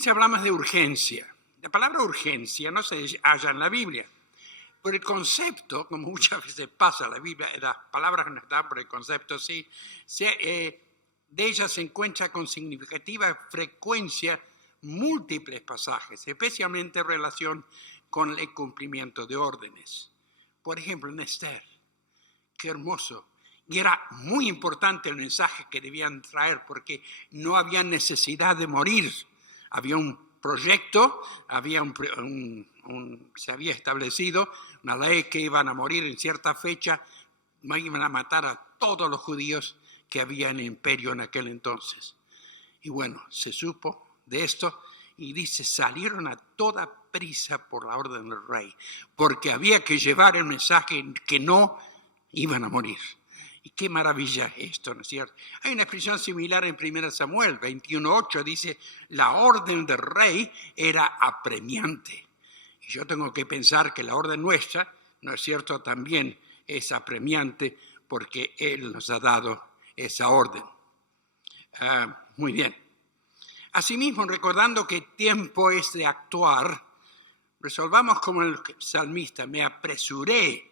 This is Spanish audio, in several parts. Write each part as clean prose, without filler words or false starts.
15 hablamos de urgencia. La palabra urgencia no se halla en la Biblia, pero el concepto, como muchas veces pasa en la Biblia, las palabras que nos dan por el concepto, sí, de ellas se encuentra con significativa frecuencia múltiples pasajes, especialmente en relación con el cumplimiento de órdenes. Por ejemplo, en Esther, qué hermoso. Y era muy importante el mensaje que debían traer porque no había necesidad de morir. Había un proyecto, se había establecido una ley que iban a morir en cierta fecha, iban a matar a todos los judíos que había en el imperio en aquel entonces. Y bueno, se supo de esto y dice, salieron a toda prisa por la orden del rey, porque había que llevar el mensaje que no iban a morir. Y qué maravilla esto, ¿no es cierto? Hay una expresión similar en 1 Samuel 21:8, dice, la orden del rey era apremiante. Y yo tengo que pensar que la orden nuestra, ¿no es cierto?, también es apremiante porque Él nos ha dado esa orden. Muy bien. Asimismo, recordando que tiempo es de actuar, resolvamos como el salmista, me apresuré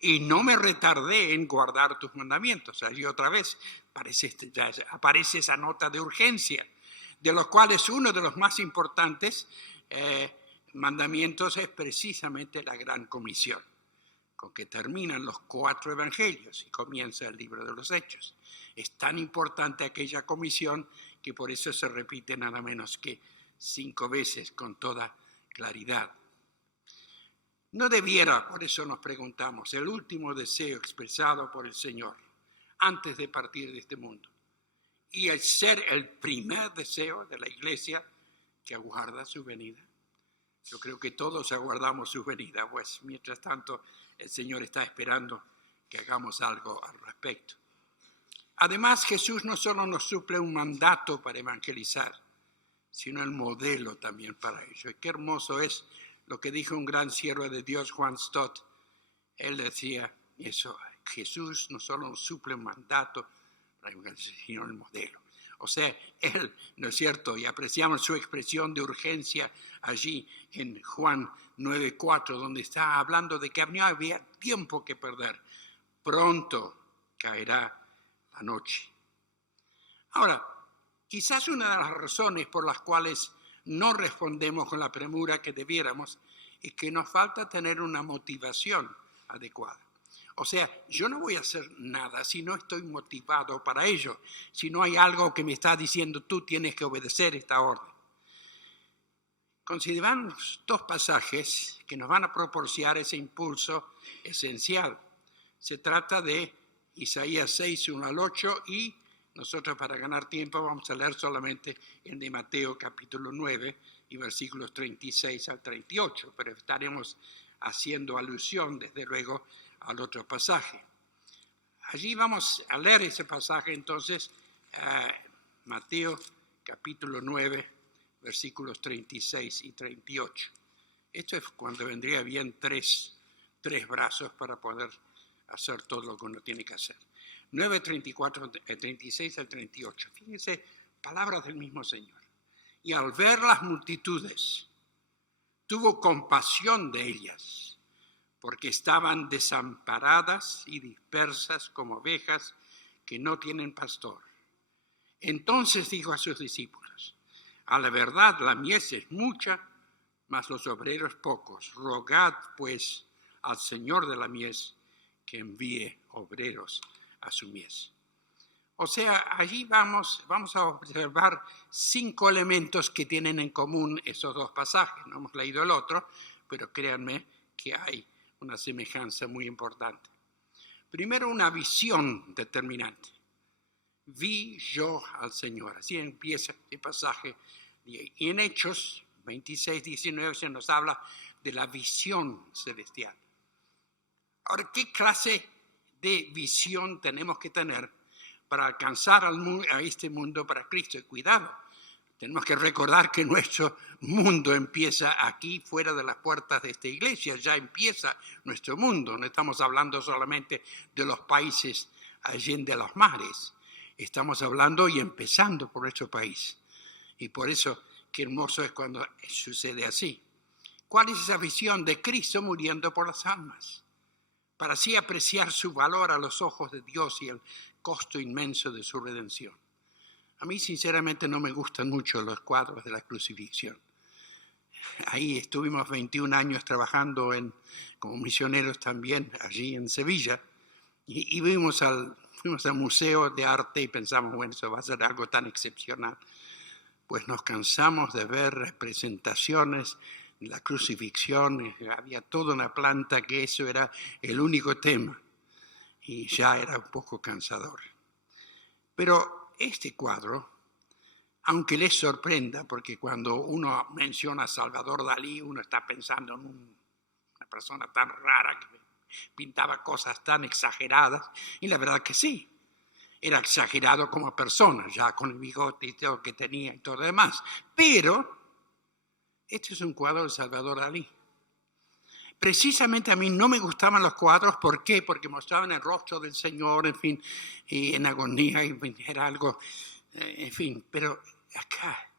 y no me retardé en guardar tus mandamientos. Allí otra vez aparece esa nota de urgencia, de los cuales uno de los más importantes mandamientos es precisamente la Gran Comisión, con que terminan los 4 evangelios y comienza el libro de los Hechos. Es tan importante aquella comisión que por eso se repite nada menos que 5 veces con toda claridad. No debiera, por eso nos preguntamos, el último deseo expresado por el Señor antes de partir de este mundo y el ser el primer deseo de la iglesia que aguarda su venida. Yo creo que todos aguardamos su venida, pues mientras tanto el Señor está esperando que hagamos algo al respecto. Además, Jesús no solo nos suple un mandato para evangelizar, sino el modelo también para ello. Y qué hermoso es lo que dijo un gran siervo de Dios, Juan Stott. Él decía eso, Jesús no solo nos suple un mandato para evangelizar, sino el modelo. O sea, Él, ¿no es cierto? Y apreciamos su expresión de urgencia allí en Juan 9:4, donde está hablando de que no había tiempo que perder. Pronto caerá la noche. Ahora, quizás una de las razones por las cuales no respondemos con la premura que debiéramos es que nos falta tener una motivación adecuada. O sea, yo no voy a hacer nada si no estoy motivado para ello, si no hay algo que me está diciendo tú tienes que obedecer esta orden. Consideramos 2 pasajes que nos van a proporcionar ese impulso esencial. Se trata de Isaías 6, 1 al 8 y nosotros para ganar tiempo vamos a leer solamente el de Mateo capítulo 9 y versículos 36 al 38, pero estaremos haciendo alusión desde luego al otro pasaje. Allí vamos a leer ese pasaje entonces, Mateo capítulo 9, versículos 36 y 38. Esto es cuando vendría bien tres brazos para poder hacer todo lo que uno tiene que hacer. 9, 34, 36 al 38. Fíjense, palabras del mismo Señor. Y al ver las multitudes, tuvo compasión de ellas, porque estaban desamparadas y dispersas como ovejas que no tienen pastor. Entonces dijo a sus discípulos, a la verdad la mies es mucha, mas los obreros pocos. Rogad pues al Señor de la mies que envíe obreros a su mies. O sea, allí vamos a observar 5 elementos que tienen en común esos 2 pasajes. No hemos leído el otro, pero créanme que hay una semejanza muy importante. Primero, una visión determinante. Vi yo al Señor. Así empieza el pasaje. Y en Hechos 26, 19 se nos habla de la visión celestial. Ahora, ¿qué clase de visión tenemos que tener para alcanzar a este mundo para Cristo? Y cuidado, tenemos que recordar que nuestro mundo empieza aquí, fuera de las puertas de esta iglesia. Ya empieza nuestro mundo. No estamos hablando solamente de los países allende los mares. Estamos hablando y empezando por nuestro país. Y por eso qué hermoso es cuando sucede así. ¿Cuál es esa visión de Cristo muriendo por las almas? Para así apreciar su valor a los ojos de Dios y el costo inmenso de su redención. A mí sinceramente no me gustan mucho los cuadros de la crucifixión. Ahí estuvimos 21 años trabajando como misioneros también allí en Sevilla y fuimos al Museo de Arte y pensamos, bueno, eso va a ser algo tan excepcional. Pues nos cansamos de ver representaciones de la crucifixión, había toda una planta que eso era el único tema y ya era un poco cansador. Pero este cuadro, aunque les sorprenda, porque cuando uno menciona a Salvador Dalí, uno está pensando en una persona tan rara que pintaba cosas tan exageradas, y la verdad que sí, era exagerado como persona, ya con el bigote y todo lo que tenía y todo lo demás. Pero este es un cuadro de Salvador Dalí. Precisamente a mí no me gustaban los cuadros, ¿por qué? Porque mostraban el rostro del Señor, en fin, y en agonía, y era algo, en fin, pero acá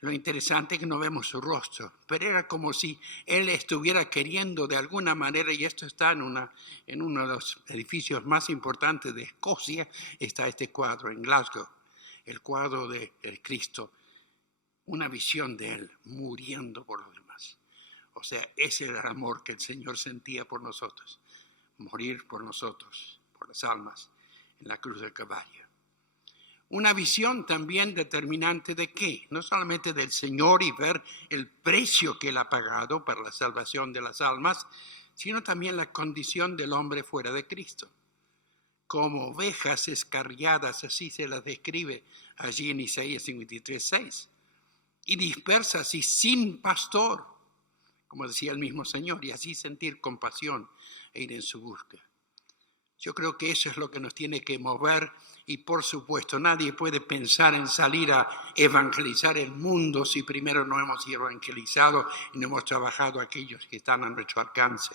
lo interesante es que no vemos su rostro, pero era como si él estuviera queriendo de alguna manera, y esto está en uno de los edificios más importantes de Escocia, está este cuadro en Glasgow, el cuadro del Cristo, una visión de él muriendo por los demás. O sea, ese era el amor que el Señor sentía por nosotros, morir por nosotros, por las almas, en la cruz del Calvario. Una visión también determinante de qué, no solamente del Señor y ver el precio que Él ha pagado para la salvación de las almas, sino también la condición del hombre fuera de Cristo. Como ovejas escarriadas, así se las describe allí en Isaías 53:6, y dispersas y sin pastor, como decía el mismo Señor, y así sentir compasión e ir en su búsqueda. Yo creo que eso es lo que nos tiene que mover y por supuesto nadie puede pensar en salir a evangelizar el mundo si primero no hemos evangelizado y no hemos trabajado aquellos que están a nuestro alcance.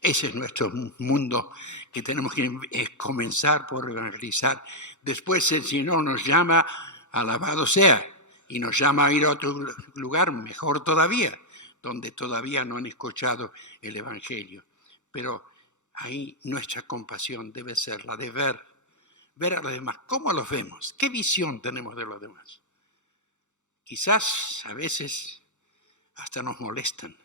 Ese es nuestro mundo que tenemos que comenzar por evangelizar. Después el Señor nos llama, alabado sea, y nos llama a ir a otro lugar, mejor todavía, donde todavía no han escuchado el Evangelio. Pero ahí nuestra compasión debe ser la de ver a los demás. ¿Cómo los vemos? ¿Qué visión tenemos de los demás? Quizás a veces hasta nos molestan.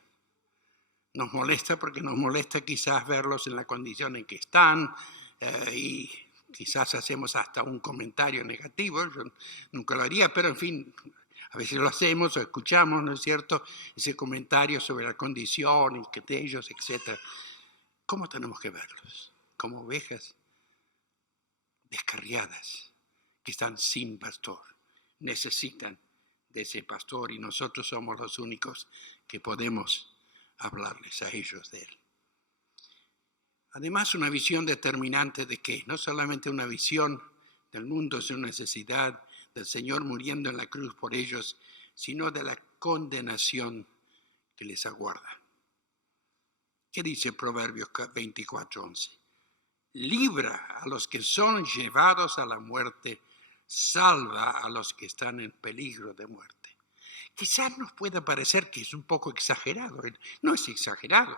Nos molesta porque nos molesta quizás verlos en la condición en que están y quizás hacemos hasta un comentario negativo. Yo nunca lo haría, pero en fin, a veces lo hacemos o escuchamos, ¿no es cierto?, ese comentario sobre la condición y que de ellos, etc. ¿Cómo tenemos que verlos? Como ovejas descarriadas que están sin pastor. Necesitan de ese pastor y nosotros somos los únicos que podemos hablarles a ellos de él. Además, una visión determinante de que no solamente una visión del mundo, es una necesidad del Señor muriendo en la cruz por ellos, sino de la condenación que les aguarda. ¿Qué dice Proverbios 24:11? Libra a los que son llevados a la muerte, salva a los que están en peligro de muerte. Quizás nos pueda parecer que es un poco exagerado. No es exagerado.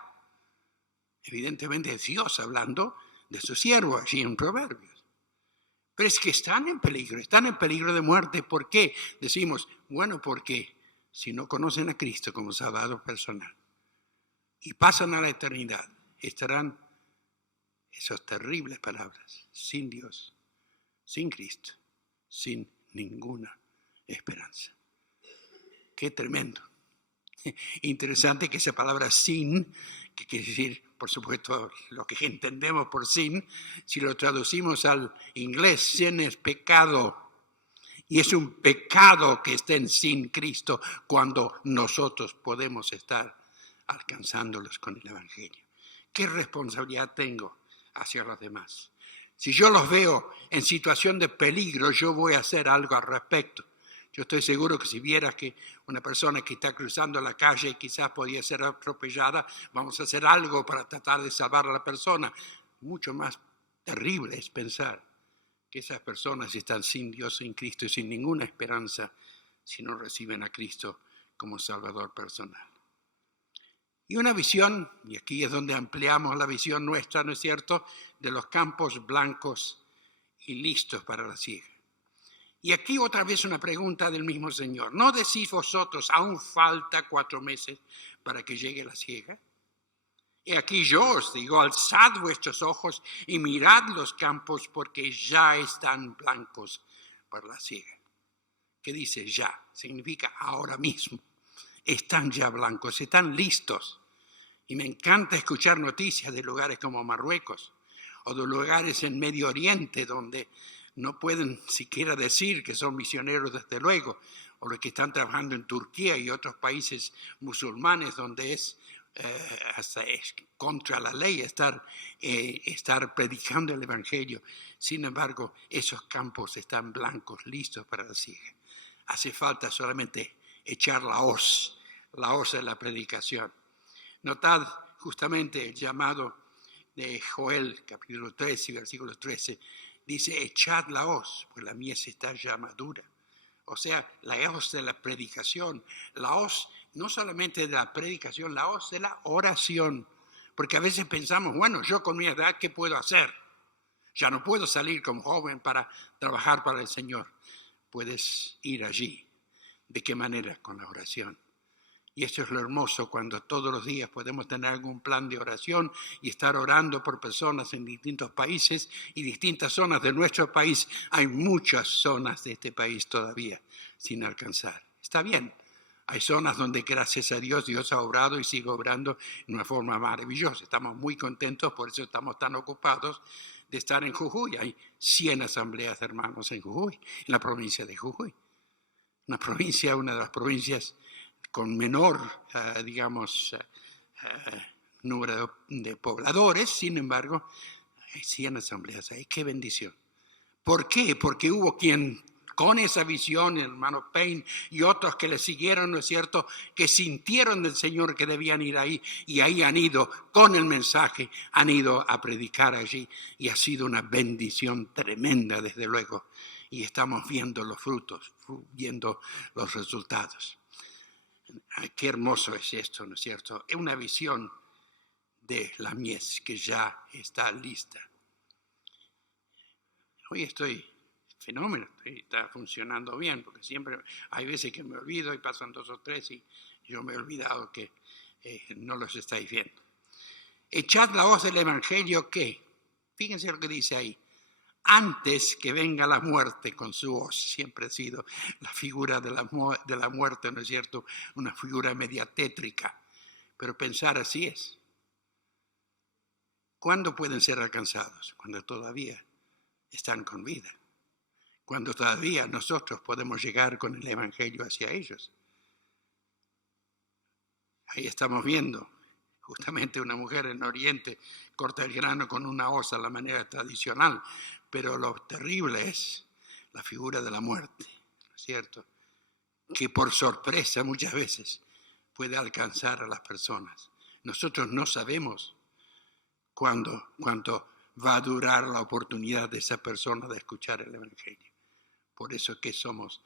Evidentemente es Dios hablando de su siervo allí en Proverbios. Pero es que están en peligro de muerte. ¿Por qué? Decimos, bueno, porque si no conocen a Cristo como Salvador personal y pasan a la eternidad, estarán, esas terribles palabras, sin Dios, sin Cristo, sin ninguna esperanza. Qué tremendo. Interesante que esa palabra sin, que quiere decir, por supuesto, lo que entendemos por sin, si lo traducimos al inglés, sin es pecado. Y es un pecado que estén sin Cristo cuando nosotros podemos estar alcanzándolos con el Evangelio. ¿Qué responsabilidad tengo hacia los demás? Si yo los veo en situación de peligro, yo voy a hacer algo al respecto. Yo estoy seguro que si vieras que una persona que está cruzando la calle quizás podía ser atropellada, vamos a hacer algo para tratar de salvar a la persona. Mucho más terrible es pensar que esas personas están sin Dios, sin Cristo y sin ninguna esperanza si no reciben a Cristo como Salvador personal. Y una visión, y aquí es donde ampliamos la visión nuestra, ¿no es cierto?, de los campos blancos y listos para la siega. Y aquí otra vez una pregunta del mismo Señor. ¿No decís vosotros, aún falta 4 meses para que llegue la siega? Y aquí yo os digo, alzad vuestros ojos y mirad los campos, porque ya están blancos para la siega. ¿Qué dice ya? Significa ahora mismo. Están ya blancos, están listos. Y me encanta escuchar noticias de lugares como Marruecos o de lugares en Medio Oriente donde no pueden siquiera decir que son misioneros, desde luego, o los que están trabajando en Turquía y otros países musulmanes donde hasta es contra la ley estar predicando el Evangelio. Sin embargo, esos campos están blancos, listos para la siega. Hace falta solamente echar la hoz de la predicación. Notad justamente el llamado de Joel, capítulo 13, versículo 13, dice, echad la hoz, pues la mies está ya madura. O sea, la hoz de la predicación, la hoz no solamente de la predicación, la hoz de la oración. Porque a veces pensamos, bueno, yo con mi edad, ¿qué puedo hacer? Ya no puedo salir como joven para trabajar para el Señor. Puedes ir allí. ¿De qué manera? Con la oración. Y esto es lo hermoso, cuando todos los días podemos tener algún plan de oración y estar orando por personas en distintos países y distintas zonas de nuestro país. Hay muchas zonas de este país todavía sin alcanzar. Está bien, hay zonas donde gracias a Dios, Dios ha obrado y sigue obrando de una forma maravillosa. Estamos muy contentos, por eso estamos tan ocupados de estar en Jujuy. Hay 100 asambleas de hermanos en Jujuy, en la provincia de Jujuy. Una de las provincias con menor, número de pobladores. Sin embargo, hay 100 asambleas ahí. ¡Qué bendición! ¿Por qué? Porque hubo quien, con esa visión, el hermano Payne y otros que le siguieron, ¿no es cierto?, que sintieron del Señor que debían ir ahí, y ahí han ido con el mensaje, han ido a predicar allí, y ha sido una bendición tremenda, desde luego. Y estamos viendo los frutos, viendo los resultados. Qué hermoso es esto, ¿no es cierto? Es una visión de la mies que ya está lista. Hoy fenómeno, está funcionando bien, porque siempre hay veces que me olvido y pasan 2 o 3 y yo me he olvidado que no los estáis viendo. Echad la hoz del Evangelio que, fíjense lo que dice ahí, antes que venga la muerte con su hoz. Siempre ha sido la figura de la muerte, ¿no es cierto?, una figura media tétrica, pero pensar así es. ¿Cuándo pueden ser alcanzados? Cuando todavía están con vida, cuando todavía nosotros podemos llegar con el Evangelio hacia ellos. Ahí estamos viendo justamente una mujer en Oriente corta el grano con una hoz a la manera tradicional, pero lo terrible es la figura de la muerte, ¿no es cierto?, que por sorpresa muchas veces puede alcanzar a las personas. Nosotros no sabemos cuánto va a durar la oportunidad de esa persona de escuchar el Evangelio. Por eso es que somos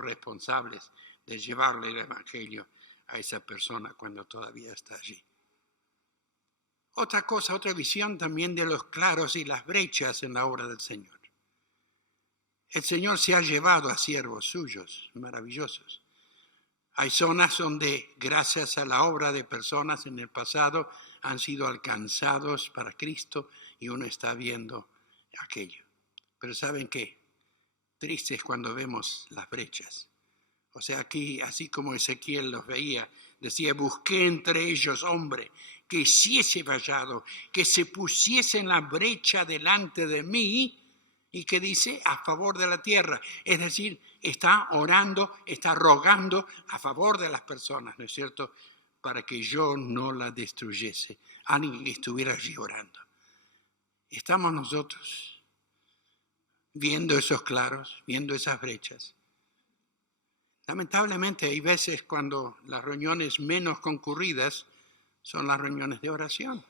responsables de llevarle el Evangelio a esa persona cuando todavía está allí. Otra cosa, otra visión también de los claros y las brechas en la obra del Señor. El Señor se ha llevado a siervos suyos maravillosos. Hay zonas donde, gracias a la obra de personas en el pasado, han sido alcanzados para Cristo y uno está viendo aquello. Pero ¿saben qué? Triste es cuando vemos las brechas. O sea, aquí, así como Ezequiel los veía, decía, busqué entre ellos hombre que hiciese vallado, que se pusiese en la brecha delante de mí, y que dice a favor de la tierra. Es decir, está orando, está rogando a favor de las personas, ¿no es cierto?, para que yo no la destruyese. Alguien que estuviera allí orando. Estamos nosotros viendo esos claros, viendo esas brechas. Lamentablemente hay veces cuando las reuniones menos concurridas son las reuniones de oración.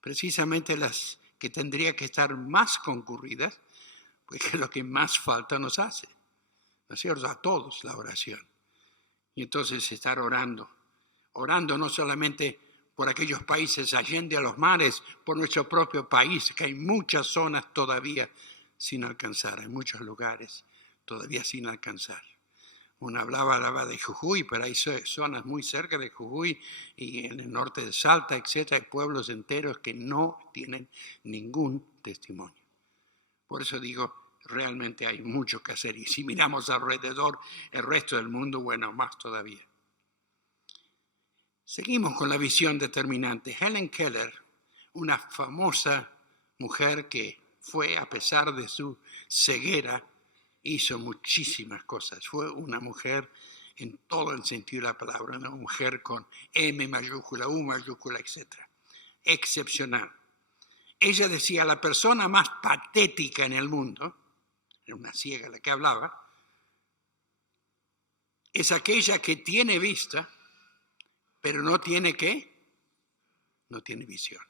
Precisamente las que tendría que estar más concurridas, pues es lo que más falta nos hace. ¿no es cierto? A todos la oración. Y entonces estar orando no solamente por aquellos países allende a los mares, por nuestro propio país, que hay muchas zonas todavía sin alcanzar, hay muchos lugares todavía sin alcanzar. Uno hablaba de Jujuy, pero hay zonas muy cerca de Jujuy y en el norte de Salta, etcétera, hay pueblos enteros que no tienen ningún testimonio. Por eso digo, realmente hay mucho que hacer. Y si miramos alrededor el resto del mundo, bueno, más todavía. Seguimos con la visión determinante. Helen Keller, una famosa mujer que fue, a pesar de su ceguera, hizo muchísimas cosas. Fue una mujer en todo el sentido de la palabra, una mujer con M mayúscula, U mayúscula, etc. Excepcional. Ella decía, la persona más patética en el mundo, era una ciega la que hablaba, es aquella que tiene vista, pero no tiene ¿qué? No tiene visión.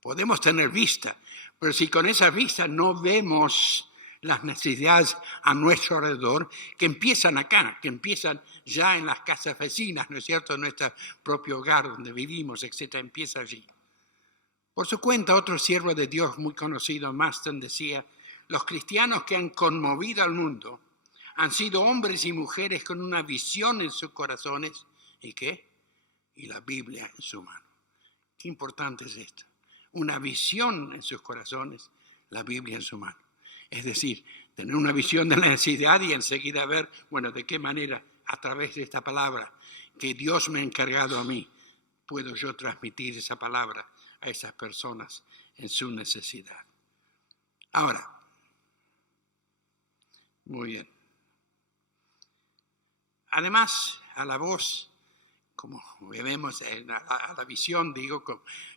Podemos tener vista, pero si con esa vista no vemos las necesidades a nuestro alrededor, que empiezan acá, que empiezan ya en las casas vecinas, ¿no es cierto?, en nuestro propio hogar donde vivimos, etcétera, empieza allí. Por su cuenta, otro siervo de Dios muy conocido, Marston, decía, los cristianos que han conmovido al mundo han sido hombres y mujeres con una visión en sus corazones. ¿Y qué? Y la Biblia en su mano. Qué importante es esto. Una visión en sus corazones, la Biblia en su mano. Es decir, tener una visión de la necesidad y enseguida ver, bueno, de qué manera, a través de esta palabra que Dios me ha encargado a mí, puedo yo transmitir esa palabra a esas personas en su necesidad. Ahora, muy bien. Además, a la voz, como vemos a la visión, digo,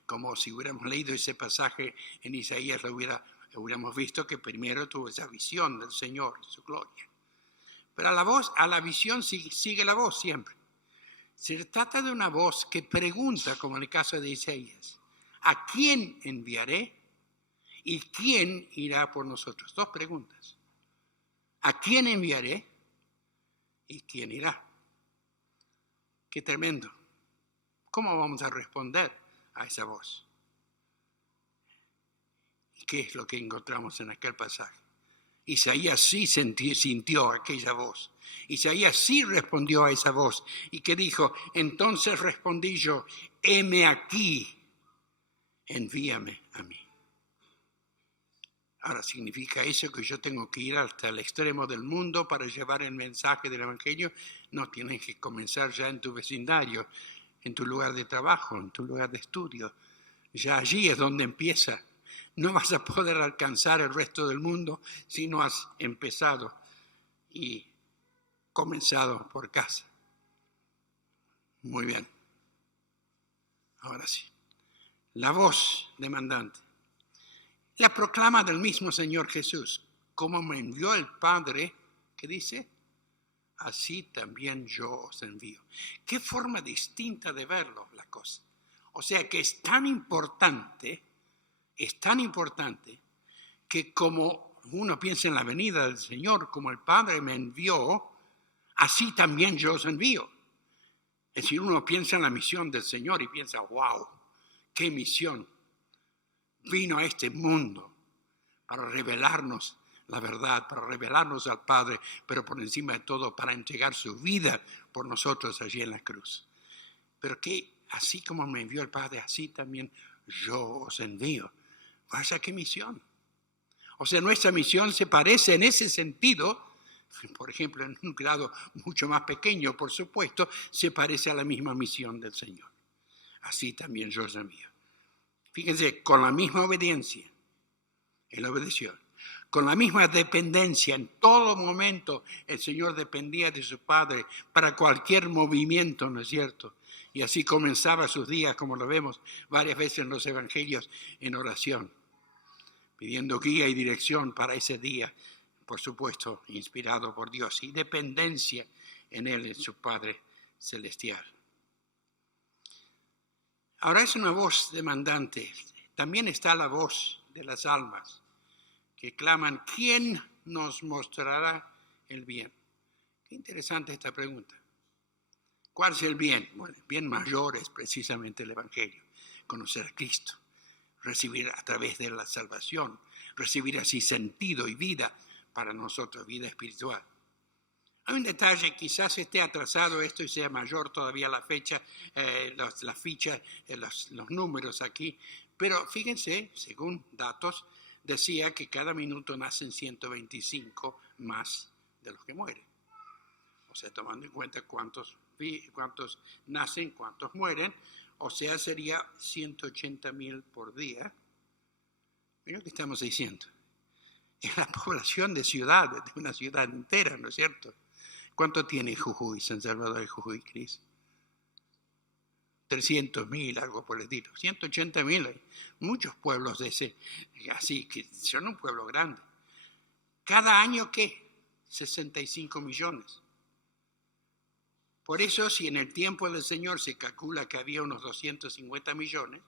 como si hubiéramos leído ese pasaje en Isaías, hubiéramos visto que primero tuvo esa visión del Señor, su gloria. Pero a la visión sigue la voz siempre. Se trata de una voz que pregunta, como en el caso de Isaías, ¿a quién enviaré y quién irá por nosotros? Dos preguntas. ¿A quién enviaré y quién irá? Qué tremendo. ¿Cómo vamos a responder a esa voz? ¿Y qué es lo que encontramos en aquel pasaje? Isaías sí sintió aquella voz. Isaías sí respondió a esa voz. ¿Y qué dijo? Entonces respondí yo, heme aquí, envíame a mí. Ahora, ¿significa eso que yo tengo que ir hasta el extremo del mundo para llevar el mensaje del Evangelio? No, tienes que comenzar ya en tu vecindario, en tu lugar de trabajo, en tu lugar de estudio. Ya allí es donde empieza. No vas a poder alcanzar el resto del mundo si no has empezado y comenzado por casa. Muy bien. Ahora sí. La voz demandante. La proclama del mismo Señor Jesús. Como me envió el Padre, ¿qué dice? Así también yo os envío. Qué forma distinta de verlo la cosa. O sea que es tan importante que como uno piensa en la venida del Señor, como el Padre me envió, así también yo os envío. Es decir, uno piensa en la misión del Señor y piensa, wow, qué misión. Vino a este mundo para revelarnos la verdad, para revelarnos al Padre, pero por encima de todo para entregar su vida por nosotros allí en la cruz. Pero que así como me envió el Padre, así también yo os envío. Vaya qué misión. O sea, nuestra misión se parece en ese sentido, por ejemplo, en un grado mucho más pequeño, por supuesto, se parece a la misma misión del Señor. Así también yo os envío. Fíjense, con la misma obediencia, Él obedeció. Con la misma dependencia, en todo momento el Señor dependía de su Padre para cualquier movimiento, ¿no es cierto? Y así comenzaba sus días, como lo vemos varias veces en los evangelios, en oración, pidiendo guía y dirección para ese día, por supuesto, inspirado por Dios, y dependencia en Él, en su Padre celestial. Ahora es una voz demandante. También está la voz de las almas que claman, ¿quién nos mostrará el bien? Qué interesante esta pregunta. ¿Cuál es el bien? Bueno, el bien mayor es precisamente el Evangelio, conocer a Cristo, recibir a través de la salvación, recibir así sentido y vida para nosotros, vida espiritual. Hay un detalle, quizás esté atrasado esto y sea mayor todavía la fecha, las fichas, los números aquí, pero fíjense, según datos, decía que cada minuto nacen 125 más de los que mueren. O sea, tomando en cuenta cuántos nacen, cuántos mueren, o sea, sería 180.000 por día. Mira lo que estamos diciendo. Es la población de ciudades, de una ciudad entera, ¿no es cierto? ¿Cuánto tiene Jujuy, San Salvador y Jujuy, Cris? 300.000, algo por el estilo. 180.000, hay muchos pueblos de ese, así, que son un pueblo grande. ¿Cada año qué? 65 millones. Por eso, si en el tiempo del Señor se calcula que había unos 250 millones,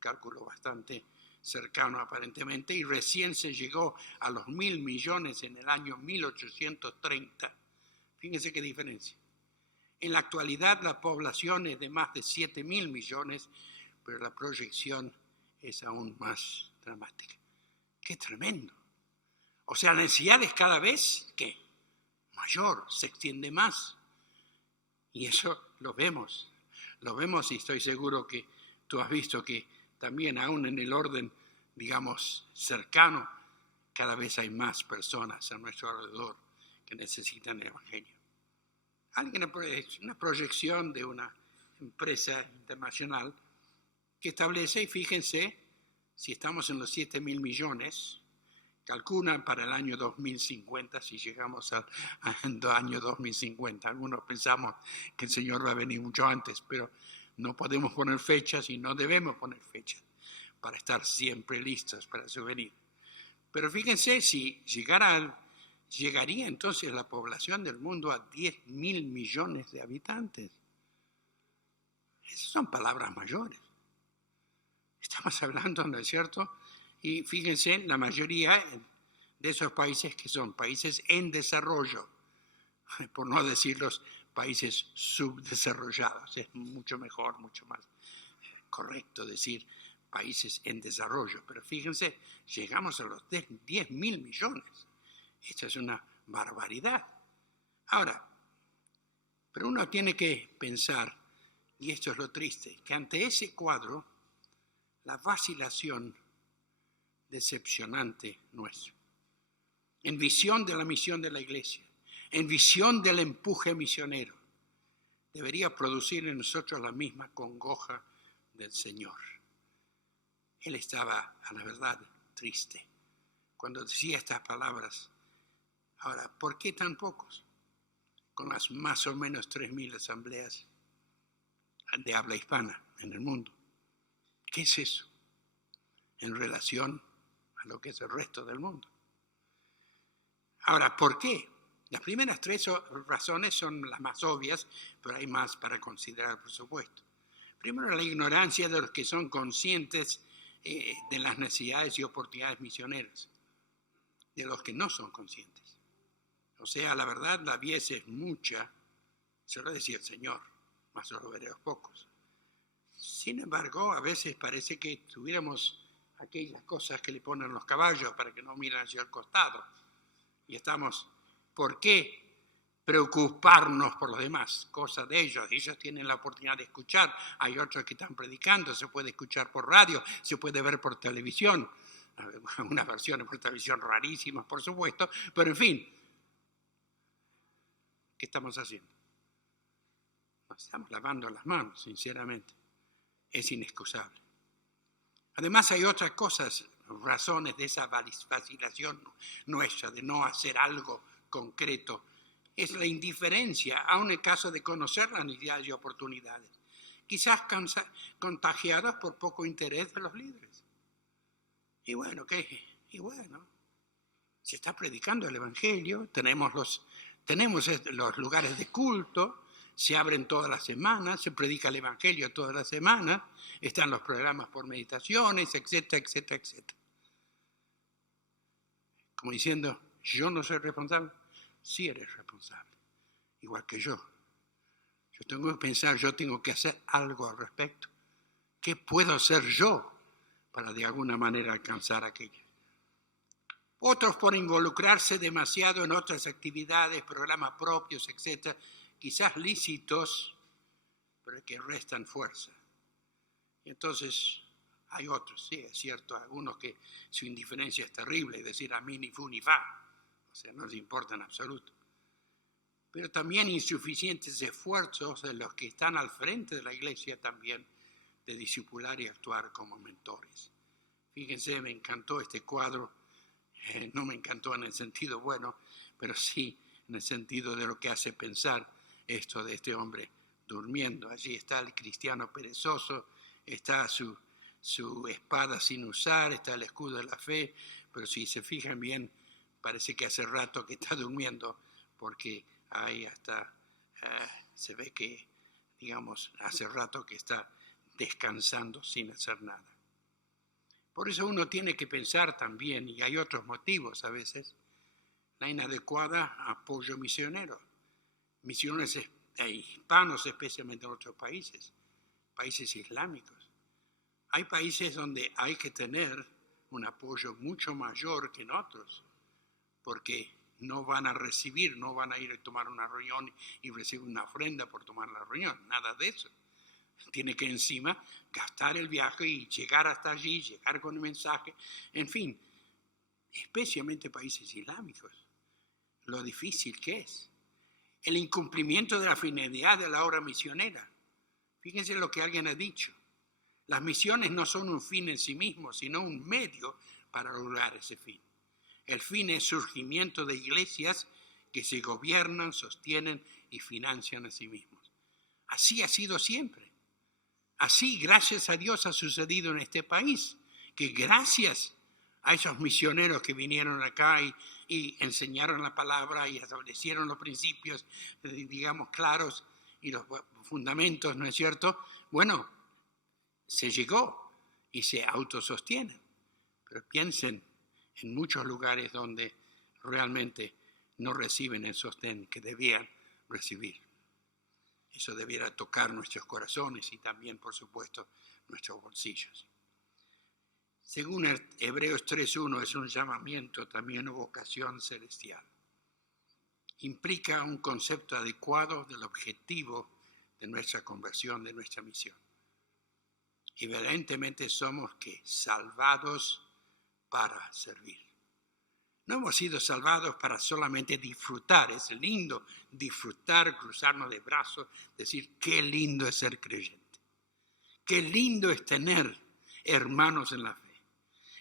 cálculo bastante cercano aparentemente, y recién se llegó a los 1.000 millones en el año 1830, fíjense qué diferencia. En la actualidad la población es de más de 7.000 millones, pero la proyección es aún más dramática. ¡Qué tremendo! O sea, la necesidad es cada vez, ¿qué? Mayor, se extiende más. Y eso lo vemos y estoy seguro que tú has visto que también aún en el orden, digamos, cercano, cada vez hay más personas a nuestro alrededor que necesitan el Evangelio. Una proyección de una empresa internacional que establece, y fíjense, si estamos en los 7.000 millones, calculan para el año 2050, si llegamos al año 2050. Algunos pensamos que el Señor va a venir mucho antes, pero no podemos poner fechas y no debemos poner fechas para estar siempre listos para su venida. Pero fíjense, si llegaría entonces la población del mundo a 10.000 millones de habitantes. Esas son palabras mayores. Estamos hablando, ¿no es cierto? Y fíjense, la mayoría de esos países que son países en desarrollo, por no decir los países subdesarrollados, es mucho mejor, mucho más correcto decir países en desarrollo. Pero fíjense, llegamos a los 10.000 millones. Esta es una barbaridad. Ahora, pero uno tiene que pensar, y esto es lo triste, que ante ese cuadro, la vacilación decepcionante nuestro, en visión de la misión de la Iglesia, en visión del empuje misionero, debería producir en nosotros la misma congoja del Señor. Él estaba, a la verdad, triste cuando decía estas palabras. Ahora, ¿por qué tan pocos? Con las más o menos 3.000 asambleas de habla hispana en el mundo. ¿Qué es eso en relación a lo que es el resto del mundo? Ahora, ¿por qué? Las primeras 3 razones son las más obvias, pero hay más para considerar, por supuesto. Primero, la ignorancia de los que son conscientes de las necesidades y oportunidades misioneras, de los que no son conscientes. O sea, la verdad, la mies es mucha, se lo decía el Señor, mas solo veré los pocos. Sin embargo, a veces parece que tuviéramos aquellas cosas que le ponen los caballos para que no miren hacia el costado. Y estamos, ¿por qué preocuparnos por los demás? Cosa de ellos. Ellos tienen la oportunidad de escuchar. Hay otros que están predicando. Se puede escuchar por radio, se puede ver por televisión. Unas versiones por televisión rarísimas, por supuesto. Pero en fin, ¿qué estamos haciendo? Nos estamos lavando las manos, sinceramente. Es inexcusable. Además hay otras cosas, razones de esa vacilación nuestra, de no hacer algo concreto. Es la indiferencia, aun en el caso de conocer las necesidades y oportunidades. Quizás contagiados por poco interés de los líderes. Y bueno, ¿qué? Y bueno, se está predicando el Evangelio, tenemos los lugares de culto, se abren todas las semanas, se predica el Evangelio todas las semanas, están los programas por meditaciones, etcétera, etcétera, etcétera. Como diciendo, yo no soy responsable, sí eres responsable, igual que yo. Yo tengo que pensar, yo tengo que hacer algo al respecto. ¿Qué puedo hacer yo para de alguna manera alcanzar aquello? Otros por involucrarse demasiado en otras actividades, programas propios, etc., quizás lícitos, pero que restan fuerza. Y entonces hay otros, sí, es cierto, algunos que su indiferencia es terrible, es decir, a mí ni fu ni fa, o sea, no les importa en absoluto. Pero también insuficientes esfuerzos de los que están al frente de la iglesia también de discipular y actuar como mentores. Fíjense, me encantó este cuadro, no me encantó en el sentido bueno, pero sí en el sentido de lo que hace pensar esto de este hombre durmiendo. Allí está el cristiano perezoso, está su espada sin usar, está el escudo de la fe, pero si se fijan bien, parece que hace rato que está durmiendo, porque ahí hasta se ve que, digamos, hace rato que está descansando sin hacer nada. Por eso uno tiene que pensar también, y hay otros motivos a veces, la inadecuada apoyo misionero. Misiones hispanos, especialmente en otros países islámicos. Hay países donde hay que tener un apoyo mucho mayor que en otros, porque no van a recibir, no van a ir a tomar una reunión y recibir una ofrenda por tomar la reunión, nada de eso. Tiene que encima gastar el viaje y llegar hasta allí, llegar con el mensaje, en fin, especialmente países islámicos, lo difícil que es. El incumplimiento de la finalidad de la obra misionera. Fíjense lo que alguien ha dicho. Las misiones no son un fin en sí mismo, sino un medio para lograr ese fin. El fin es surgimiento de iglesias que se gobiernan, sostienen y financian a sí mismos. Así ha sido siempre. Así, gracias a Dios, ha sucedido en este país, que gracias a esos misioneros que vinieron acá y enseñaron la palabra y establecieron los principios, digamos, claros y los fundamentos, ¿no es cierto? Bueno, se llegó y se autosostienen. Pero piensen en muchos lugares donde realmente no reciben el sostén que debían recibir. Eso debiera tocar nuestros corazones y también, por supuesto, nuestros bolsillos. Según Hebreos 3:1, es un llamamiento, también una vocación celestial. Implica un concepto adecuado del objetivo de nuestra conversión, de nuestra misión. Evidentemente somos salvados para servir. No hemos sido salvados para solamente disfrutar. Es lindo disfrutar, cruzarnos de brazos, decir qué lindo es ser creyente. Qué lindo es tener hermanos en la fe.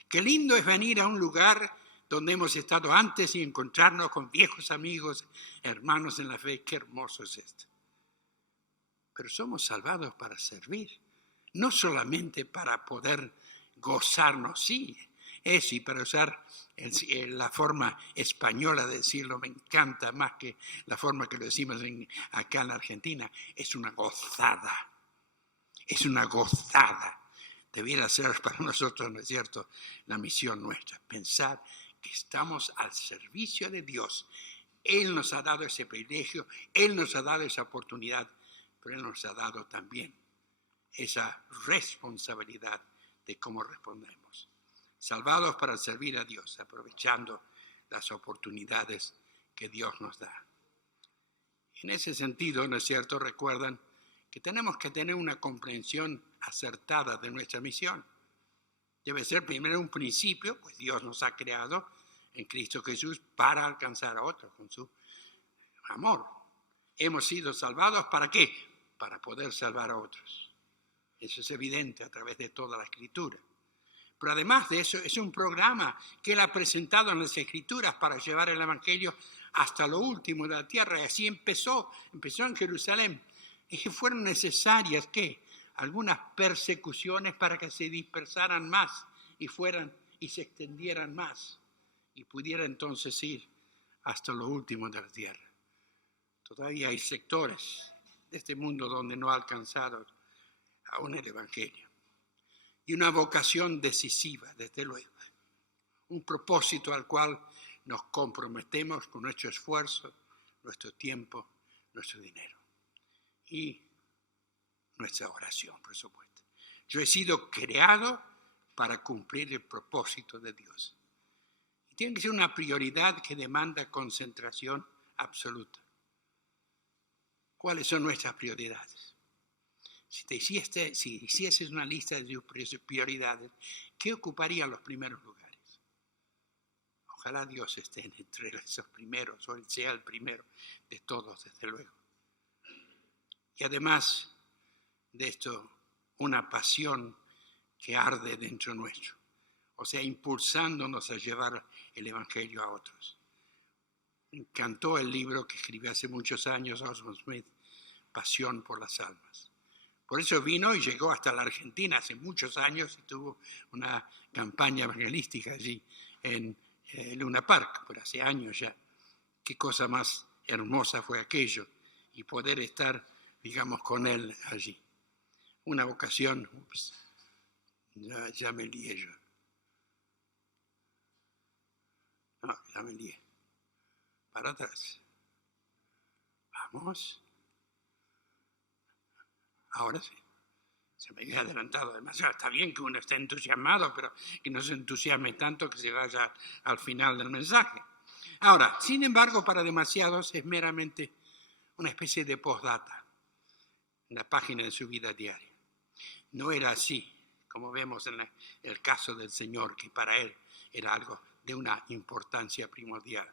Qué lindo es venir a un lugar donde hemos estado antes y encontrarnos con viejos amigos, hermanos en la fe. Qué hermoso es esto. Pero somos salvados para servir, no solamente para poder gozarnos, sí, y para usar la forma española de decirlo, me encanta más que la forma que lo decimos acá en la Argentina, es una gozada, es una gozada. Debiera ser para nosotros, ¿no es cierto?, la misión nuestra, pensar que estamos al servicio de Dios. Él nos ha dado ese privilegio, Él nos ha dado esa oportunidad, pero Él nos ha dado también esa responsabilidad de cómo respondemos. Salvados para servir a Dios, aprovechando las oportunidades que Dios nos da. En ese sentido, ¿no es cierto?, recuerdan que tenemos que tener una comprensión acertada de nuestra misión. Debe ser primero un principio, pues Dios nos ha creado en Cristo Jesús para alcanzar a otros con su amor. Hemos sido salvados ¿para qué? Para poder salvar a otros. Eso es evidente a través de toda la Escritura. Pero además de eso, es un programa que Él ha presentado en las Escrituras para llevar el Evangelio hasta lo último de la tierra. Y así empezó en Jerusalén. Y que fueron necesarias, ¿qué? Algunas persecuciones para que se dispersaran más y se extendieran más y pudiera entonces ir hasta lo último de la tierra. Todavía hay sectores de este mundo donde no ha alcanzado aún el Evangelio. Y una vocación decisiva, desde luego. Un propósito al cual nos comprometemos con nuestro esfuerzo, nuestro tiempo, nuestro dinero y nuestra oración, por supuesto. Yo he sido creado para cumplir el propósito de Dios. Y tiene que ser una prioridad que demanda concentración absoluta. ¿Cuáles son nuestras prioridades? Si hicieses una lista de tus prioridades, ¿qué ocuparían los primeros lugares? Ojalá Dios esté entre esos primeros, o Él sea el primero de todos, desde luego. Y además de esto, una pasión que arde dentro nuestro, o sea, impulsándonos a llevar el Evangelio a otros. Me encantó el libro que escribió hace muchos años Oswald Smith, Pasión por las almas. Por eso vino y llegó hasta la Argentina hace muchos años y tuvo una campaña evangelística allí en Luna Park, por hace años ya. Qué cosa más hermosa fue aquello y poder estar, digamos, con él allí. Una vocación, ya me lié yo. No, ya me lié. Para atrás. Vamos. Ahora sí. Se me había adelantado demasiado. Está bien que uno esté entusiasmado, pero que no se entusiasme tanto que se vaya al final del mensaje. Ahora, sin embargo, para demasiados es meramente una especie de postdata en la página de su vida diaria. No era así, como vemos en el caso del Señor, que para Él era algo de una importancia primordial.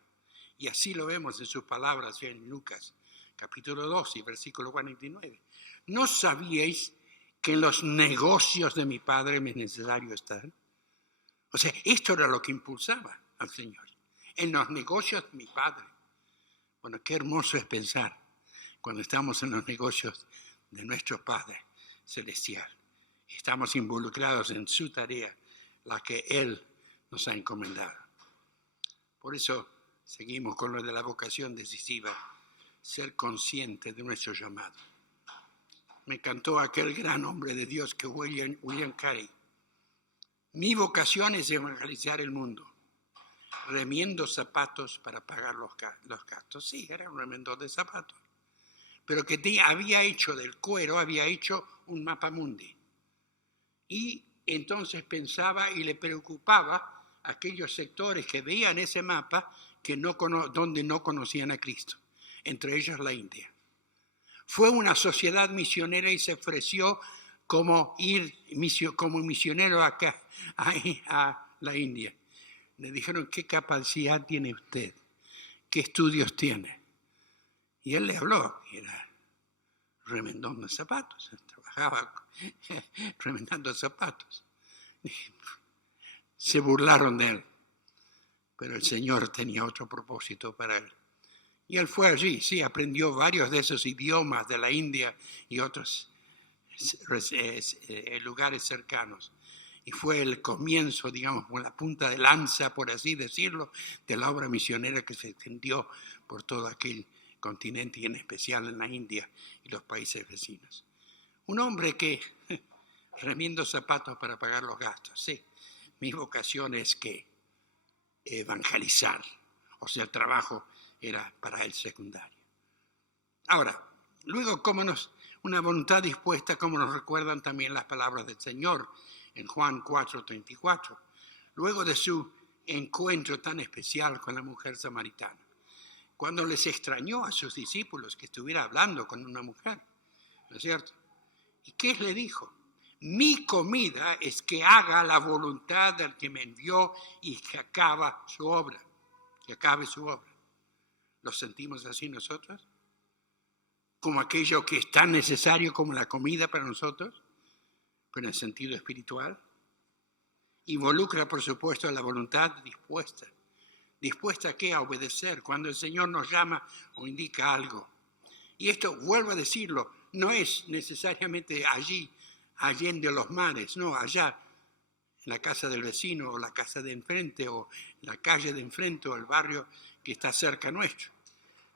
Y así lo vemos en sus palabras en Lucas, capítulo 2 y versículo 49. ¿No sabíais que en los negocios de mi Padre me es necesario estar? O sea, esto era lo que impulsaba al Señor. En los negocios de mi Padre. Bueno, qué hermoso es pensar cuando estamos en los negocios de nuestro Padre Celestial. Estamos involucrados en su tarea, la que Él nos ha encomendado. Por eso seguimos con lo de la vocación decisiva, ser consciente de nuestro llamado. Me encantó aquel gran hombre de Dios que William Carey. Mi vocación es evangelizar el mundo, remiendo zapatos para pagar los gastos. Sí, era un remendor de zapatos. Pero que había hecho del cuero, había hecho un mapamundi. Y entonces pensaba y le preocupaba a aquellos sectores que veían ese mapa donde no conocían a Cristo, entre ellos la India. Fue una sociedad misionera y se ofreció como misionero acá, a la India. Le dijeron, ¿qué capacidad tiene usted? ¿Qué estudios tiene? Y él le habló, era remendón de zapatos, trabajaba remendando zapatos. Se burlaron de él, pero el Señor tenía otro propósito para él. Y él fue allí, sí, aprendió varios de esos idiomas de la India y otros lugares cercanos. Y fue el comienzo, digamos, con la punta de lanza, por así decirlo, de la obra misionera que se extendió por todo aquel continente y en especial en la India y los países vecinos. Un hombre que remiendo zapatos para pagar los gastos. Sí, mi vocación es que evangelizar, o sea, el trabajo era para él secundario. Ahora, luego, una voluntad dispuesta, como nos recuerdan también las palabras del Señor en Juan 4:34, luego de su encuentro tan especial con la mujer samaritana, cuando les extrañó a sus discípulos que estuviera hablando con una mujer, ¿no es cierto? ¿Y qué le dijo? Mi comida es que haga la voluntad del que me envió y que acabe su obra. ¿Lo sentimos así nosotros? Como aquello que es tan necesario como la comida para nosotros, pero en el sentido espiritual. Involucra, por supuesto, la voluntad dispuesta. ¿Dispuesta a qué? A obedecer cuando el Señor nos llama o indica algo. Y esto, vuelvo a decirlo, no es necesariamente allí, allende los mares, no, allá, en la casa del vecino o la casa de enfrente o la calle de enfrente o el barrio que está cerca nuestro.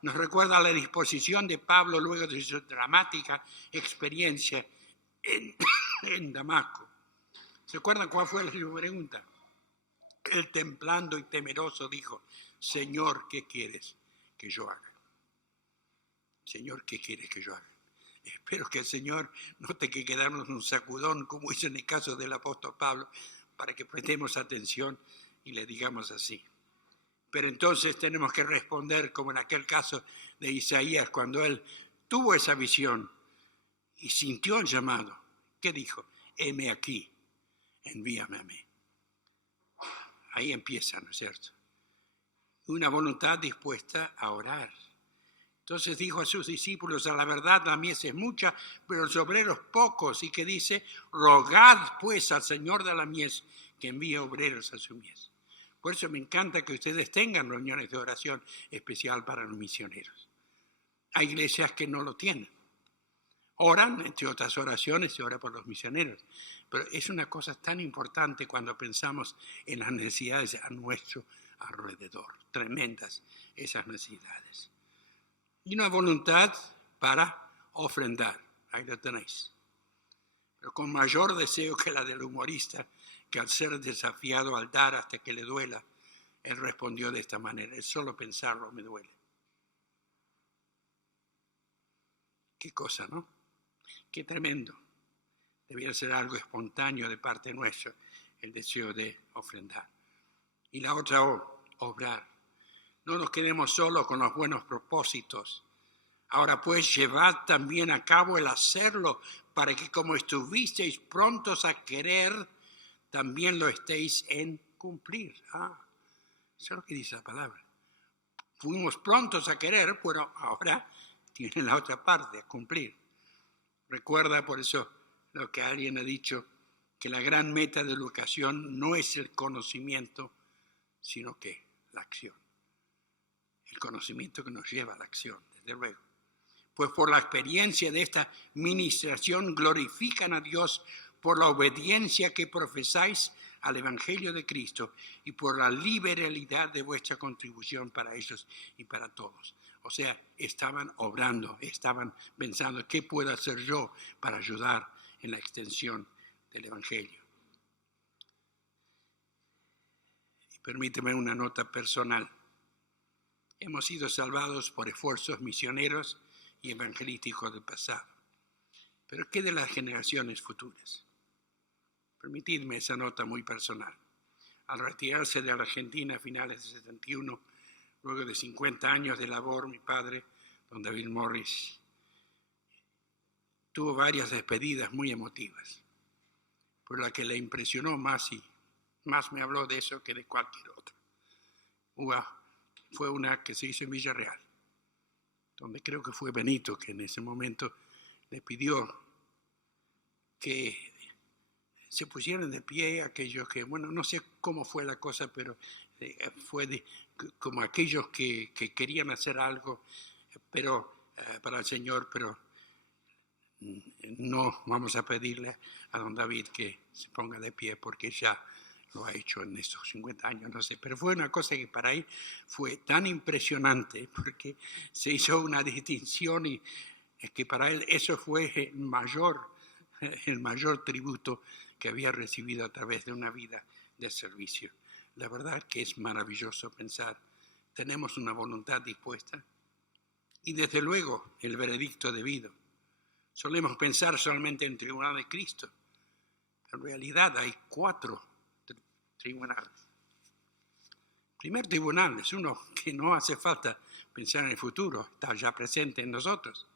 Nos recuerda la disposición de Pablo luego de su dramática experiencia en Damasco. ¿Se acuerdan cuál fue su pregunta? Él temblando y temeroso dijo: Señor, ¿qué quieres que yo haga? Señor, ¿qué quieres que yo haga? Espero que el Señor no tenga que darnos un sacudón, como hizo en el caso del apóstol Pablo, para que prestemos atención y le digamos así. Pero entonces tenemos que responder como en aquel caso de Isaías, cuando él tuvo esa visión y sintió el llamado. ¿Qué dijo? Heme aquí, envíame a mí. Ahí empieza, ¿no es cierto? Una voluntad dispuesta a orar. Entonces dijo a sus discípulos: a la verdad la mies es mucha, pero los obreros pocos. Y que dice: rogad pues al Señor de la mies que envíe obreros a su mies. Por eso me encanta que ustedes tengan reuniones de oración especial para los misioneros. Hay iglesias que no lo tienen. Oran, entre otras oraciones, se ora por los misioneros. Pero es una cosa tan importante cuando pensamos en las necesidades a nuestro alrededor. Tremendas esas necesidades. Y una voluntad para ofrendar. Ahí lo tenéis. Pero con mayor deseo que la del humorista, que al ser desafiado al dar hasta que le duela, él respondió de esta manera: el solo pensarlo me duele. Qué cosa, ¿no? Qué tremendo. Debería ser algo espontáneo de parte nuestra, el deseo de ofrendar. Y la otra, obrar. No nos quedemos solo con los buenos propósitos. Ahora pues, llevad también a cabo el hacerlo, para que como estuvisteis prontos a querer, también lo estéis en cumplir. Eso es lo que dice la palabra. Fuimos prontos a querer, pero ahora tiene la otra parte, a cumplir. Recuerda por eso lo que alguien ha dicho, que la gran meta de la educación no es el conocimiento, sino que la acción. El conocimiento que nos lleva a la acción, desde luego. Pues por la experiencia de esta ministración glorifican a Dios por la obediencia que profesáis al Evangelio de Cristo y por la liberalidad de vuestra contribución para ellos y para todos. O sea, estaban obrando, estaban pensando: ¿qué puedo hacer yo para ayudar en la extensión del Evangelio? Y permíteme una nota personal. Hemos sido salvados por esfuerzos misioneros y evangelísticos del pasado. Pero ¿qué de las generaciones futuras? Permitidme esa nota muy personal. Al retirarse de la Argentina a finales de 71, luego de 50 años de labor, mi padre, don David Morris, tuvo varias despedidas muy emotivas, por la que le impresionó más y más me habló de eso que de cualquier otra. Fue una que se hizo en Villarreal, donde creo que fue Benito que en ese momento le pidió que se pusieran de pie aquellos que, bueno, no sé cómo fue la cosa, pero fue como aquellos que querían hacer algo pero para el Señor, pero no vamos a pedirle a don David que se ponga de pie porque ya lo ha hecho en estos 50 años, no sé, pero fue una cosa que para él fue tan impresionante porque se hizo una distinción y es que para él eso fue el mayor tributo que había recibido a través de una vida de servicio. La verdad que es maravilloso pensar, tenemos una voluntad dispuesta y desde luego el veredicto debido. Solemos pensar solamente en el tribunal de Cristo. En realidad hay 4 tribunales. El primer tribunal es uno que no hace falta pensar en el futuro, está ya presente en nosotros.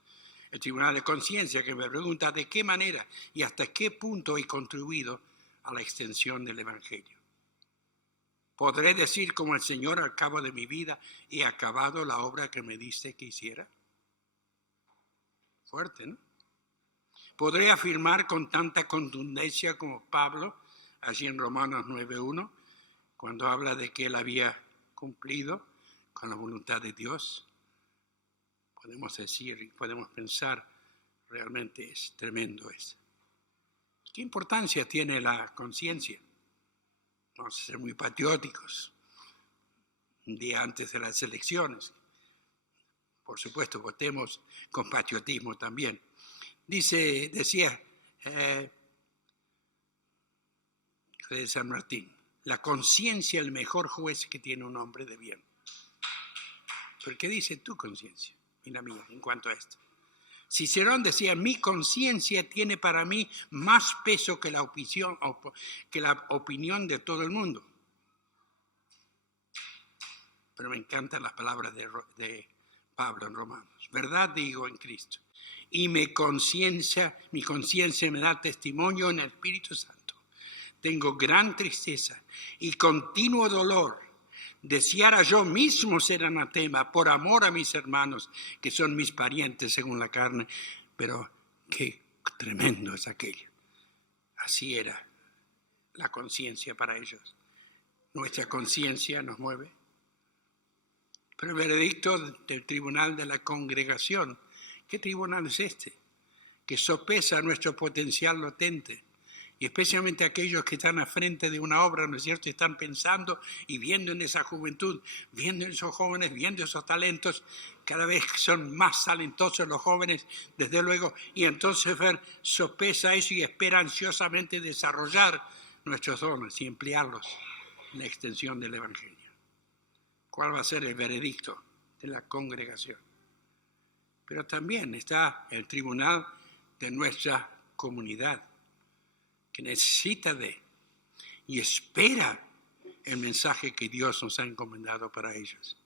El tribunal de conciencia, que me pregunta de qué manera y hasta qué punto he contribuido a la extensión del Evangelio. ¿Podré decir como el Señor al cabo de mi vida he acabado la obra que me diste que hiciera? Fuerte, ¿no? ¿Podré afirmar con tanta contundencia como Pablo, allí en Romanos 9:1, cuando habla de que él había cumplido con la voluntad de Dios? Podemos decir y podemos pensar, realmente es tremendo eso. ¿Qué importancia tiene la conciencia? Vamos a ser muy patrióticos. Un día antes de las elecciones, por supuesto, votemos con patriotismo también. Decía de San Martín, la conciencia el mejor juez que tiene un hombre de bien. ¿Pero qué dice tu conciencia y la mía en cuanto a esto? Cicerón decía, mi conciencia tiene para mí más peso que la opinión de todo el mundo. Pero me encantan las palabras de Pablo en Romanos. Verdad digo en Cristo. Y mi conciencia me da testimonio en el Espíritu Santo. Tengo gran tristeza y continuo dolor. Deseara yo mismo ser anatema por amor a mis hermanos, que son mis parientes según la carne. Pero qué tremendo es aquello. Así era la conciencia para ellos. Nuestra conciencia nos mueve. Pero el veredicto del tribunal de la congregación, ¿qué tribunal es este? Que sopesa nuestro potencial latente. Y especialmente aquellos que están a frente de una obra, ¿no es cierto? Están pensando y viendo en esa juventud, viendo en esos jóvenes, viendo esos talentos. Cada vez son más talentosos los jóvenes, desde luego. Y entonces sopesa eso y espera ansiosamente desarrollar nuestros dones y emplearlos en la extensión del Evangelio. ¿Cuál va a ser el veredicto de la congregación? Pero también está el tribunal de nuestra comunidad, que necesita y espera el mensaje que Dios nos ha encomendado para ellos.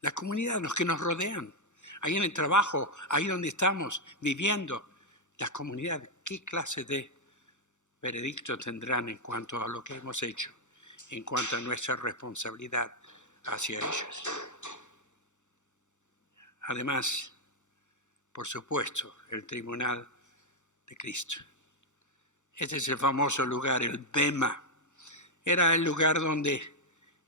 La comunidad, los que nos rodean, ahí en el trabajo, ahí donde estamos viviendo, la comunidad, ¿qué clase de veredicto tendrán en cuanto a lo que hemos hecho, en cuanto a nuestra responsabilidad hacia ellos? Además, por supuesto, el tribunal de Cristo. Este es el famoso lugar, el Bema. Era el lugar donde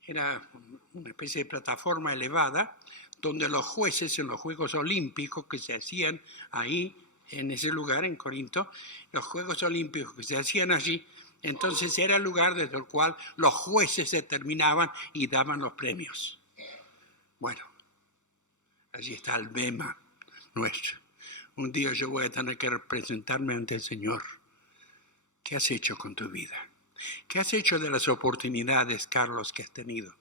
era una especie de plataforma elevada, donde los jueces en los Juegos Olímpicos que se hacían ahí, en ese lugar, en Corinto, los Juegos Olímpicos que se hacían allí, entonces era el lugar desde el cual los jueces determinaban y daban los premios. Bueno, allí está el Bema nuestro. Un día yo voy a tener que presentarme ante el Señor. ¿Qué has hecho con tu vida? ¿Qué has hecho de las oportunidades, Carlos, que has tenido?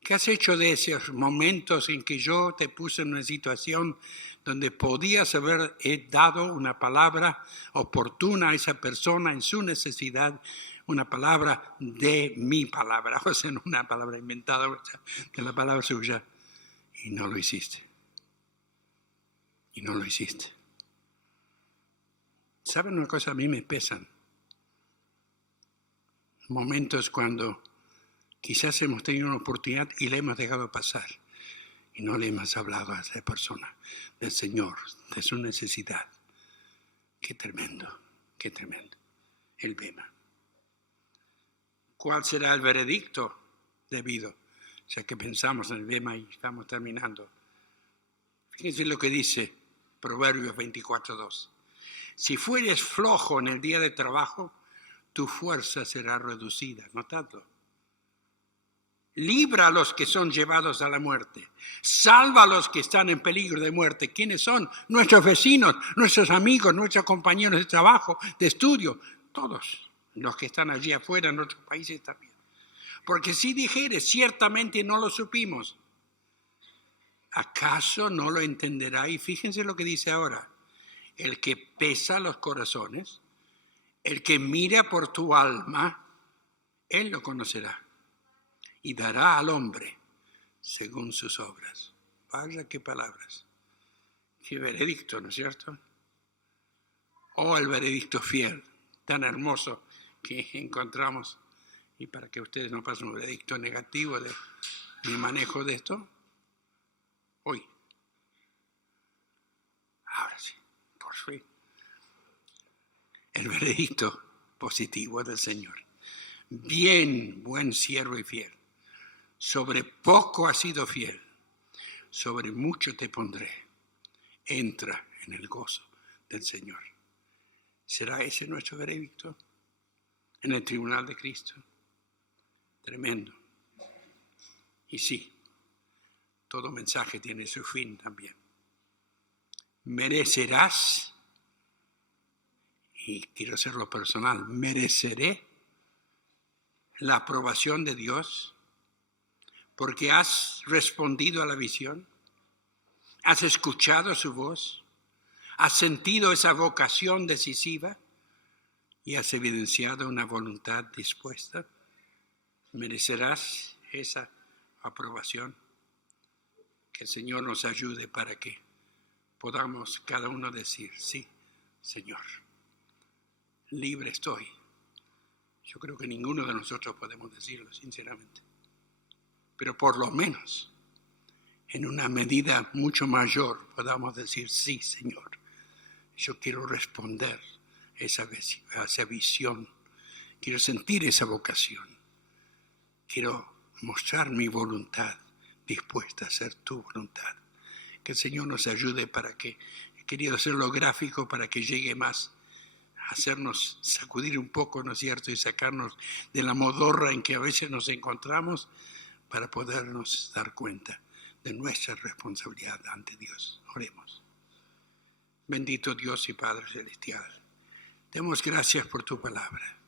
¿Qué has hecho de esos momentos en que yo te puse en una situación donde podías haber dado una palabra oportuna a esa persona en su necesidad, una palabra de mi palabra, o sea, no una palabra inventada de la palabra suya, y no lo hiciste? Y no lo hiciste. ¿Saben una cosa? A mí me pesan momentos cuando quizás hemos tenido una oportunidad y la hemos dejado pasar y no le hemos hablado a esa persona del Señor, de su necesidad. Qué tremendo, qué tremendo. El Bema. ¿Cuál será el veredicto debido? Ya que pensamos en el Bema y estamos terminando. Fíjense lo que dice Proverbios 24:2. Si fueres flojo en el día de trabajo, tu fuerza será reducida. Notadlo. Libra a los que son llevados a la muerte. Salva a los que están en peligro de muerte. ¿Quiénes son? Nuestros vecinos, nuestros amigos, nuestros compañeros de trabajo, de estudio. Todos los que están allí afuera en otros países también. Porque si dijeres, ciertamente no lo supimos, ¿acaso no lo entenderá? Y fíjense lo que dice ahora. El que pesa los corazones, el que mira por tu alma, él lo conocerá y dará al hombre según sus obras. Vaya qué palabras. Qué veredicto, ¿no es cierto? Oh, el veredicto fiel, tan hermoso que encontramos. Y para que ustedes no pasen un veredicto negativo de mi manejo de esto, hoy. Ahora sí. Por fin, el veredicto positivo del Señor. Bien, buen siervo y fiel. Sobre poco has sido fiel, sobre mucho te pondré. Entra en el gozo del Señor. ¿Será ese nuestro veredicto en el tribunal de Cristo? Tremendo. Y sí, todo mensaje tiene su fin también. Merecerás, y quiero hacerlo personal, mereceré la aprobación de Dios, porque has respondido a la visión, has escuchado su voz, has sentido esa vocación decisiva y has evidenciado una voluntad dispuesta. Merecerás esa aprobación. Que el Señor nos ayude para que podamos cada uno decir, sí, Señor, libre estoy. Yo creo que ninguno de nosotros podemos decirlo, sinceramente. Pero por lo menos, en una medida mucho mayor, podamos decir, sí, Señor, yo quiero responder a esa visión, quiero sentir esa vocación, quiero mostrar mi voluntad dispuesta a hacer tu voluntad. Que el Señor nos ayude para que, he querido hacerlo gráfico para que llegue más, a hacernos sacudir un poco, ¿no es cierto?, y sacarnos de la modorra en que a veces nos encontramos para podernos dar cuenta de nuestra responsabilidad ante Dios. Oremos. Bendito Dios y Padre Celestial, demos gracias por tu palabra,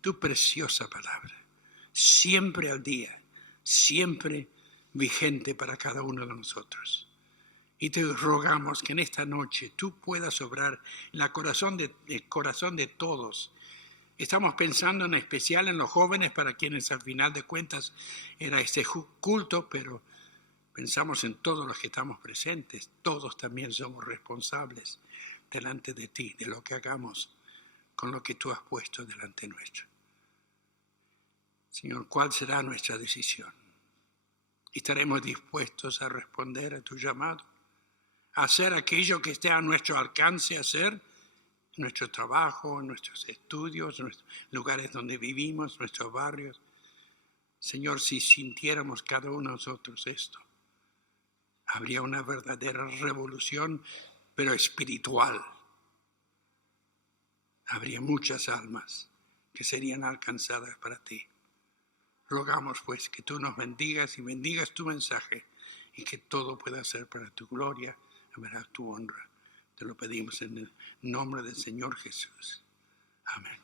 tu preciosa palabra, siempre al día, siempre vigente para cada uno de nosotros. Y te rogamos que en esta noche tú puedas obrar en el corazón de todos. Estamos pensando en especial en los jóvenes, para quienes al final de cuentas era este culto, pero pensamos en todos los que estamos presentes. Todos también somos responsables delante de ti, de lo que hagamos con lo que tú has puesto delante nuestro. Señor, ¿cuál será nuestra decisión? ¿Estaremos dispuestos a responder a tu llamado? A hacer aquello que esté a nuestro alcance hacer, en nuestro trabajo, en nuestros estudios, en nuestros lugares donde vivimos, nuestros barrios. Señor, si sintiéramos cada uno de nosotros esto, habría una verdadera revolución, pero espiritual. Habría muchas almas que serían alcanzadas para ti. Rogamos pues que tú nos bendigas y bendigas tu mensaje y que todo pueda ser para tu gloria y para tu honra. Te lo pedimos en el nombre del Señor Jesús. Amén.